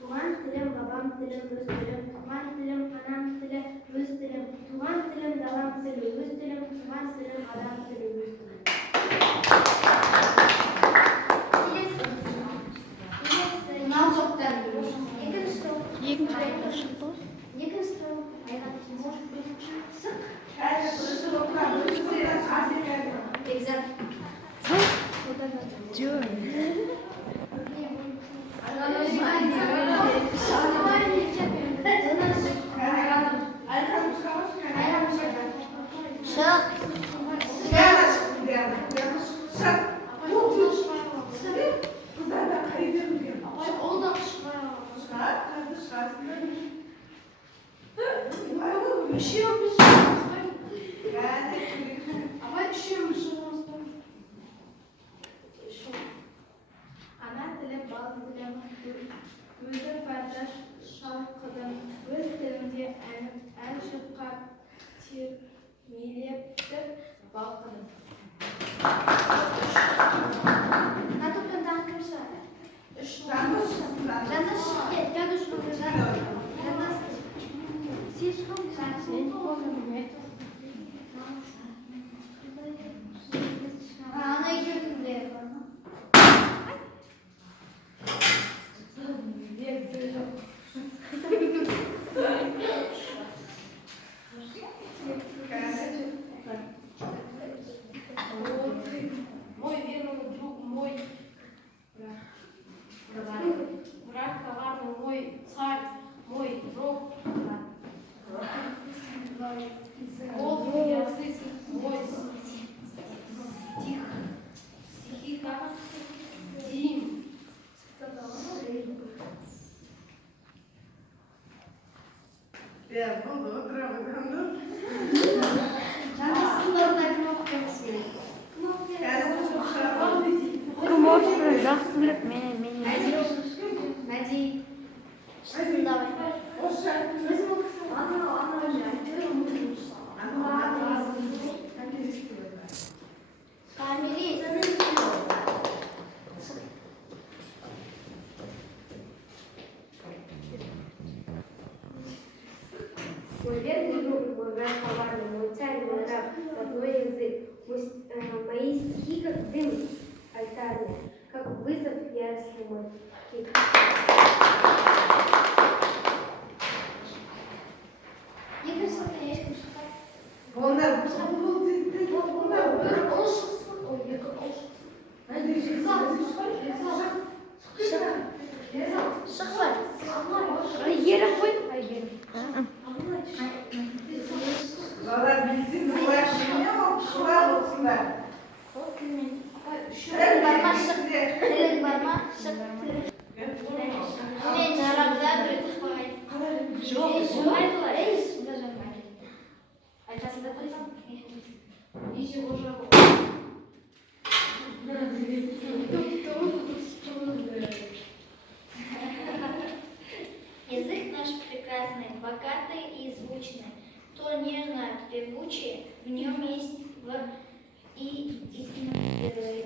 Tuğan dilim, babam dilim, öz dilim, tuğan dilim, anam dilim, öz dilim, tuğan dilim, davam dilim, öz dilim, tuğan dilim, adam dilim, öz dilim. Ana dilim, bal dilim, gözüm kardeş, şarkıdım, öz dilimde en şıkkar tirmiliyettir, balkınım. Натуптан танкымша. Жандаш, дядуш, жандаш. Слишком она идет влево. Мой верный друг, мой враг коварный, мой царь, мой друг. Голубь язык, мой стихи как Дим. Ya, oldu, oturamadım. Нади. Давай. Мой верный друг, мой враг коварный, мой царь, мой раб, родной язык. Мои стихи, как дым альтарный, как вызов яростный мой крик. Onlar bu sabah Valla bilsin bu yaşını ama kulak olsunlar. Язык наш прекрасный, богатый и звучный, то нежно певучий, в нем есть и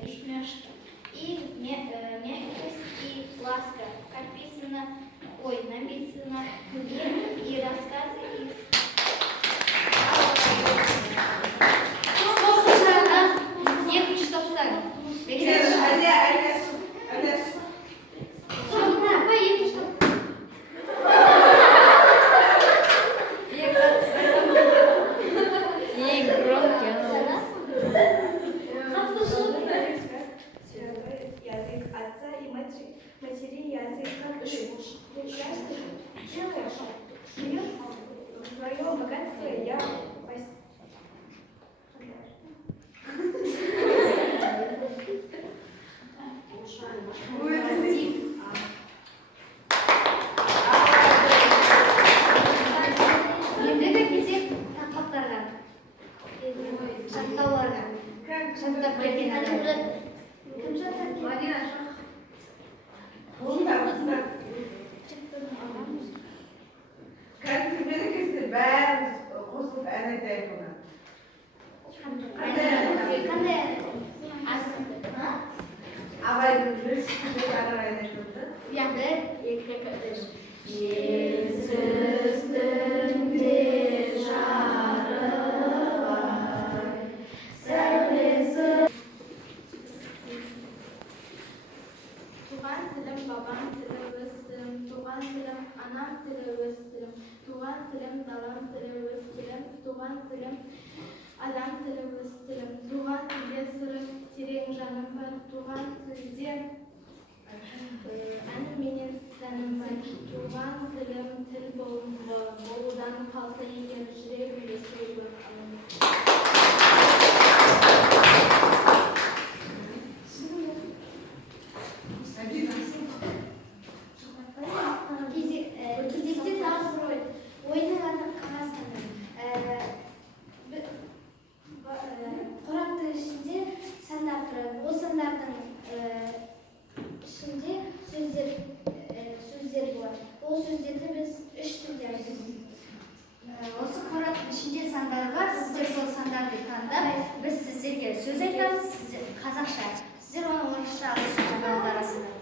смешка, и мягкость, и ласка, как написано, и рассказы из матери язык, как прекрасный, айтайық оны. Абайдың бір сөзі арайын айтылды. Есіздің де жары бар, сәулесі. Туған тілім, бабам тілі, өз тілім, туған тілім, анам тілі, өз тілім, туған тілім, далам тілі, өз тілім, туған тілім, адам тілі, өз тілім, туған тілде сыры терең жаным бар, туған тілде әнім менен сәнім бар, туған тілім тіл болудан қалса егер жүрегімде сүйегі. Кезекте тағы бір ой. Ойының аты қағаздан. Қораптың ішінде сандар тұрады. Ол сандардың ішінде сөздер болады. Ол сөздерді біз үш тілде айтамыз. Осы қораптың ішінде сандар бар, сіздер сол сандарды таңдап, біз сіздерге сөз айтамыз, сіздер қазақша, сіздер оны орысша аударасыздар.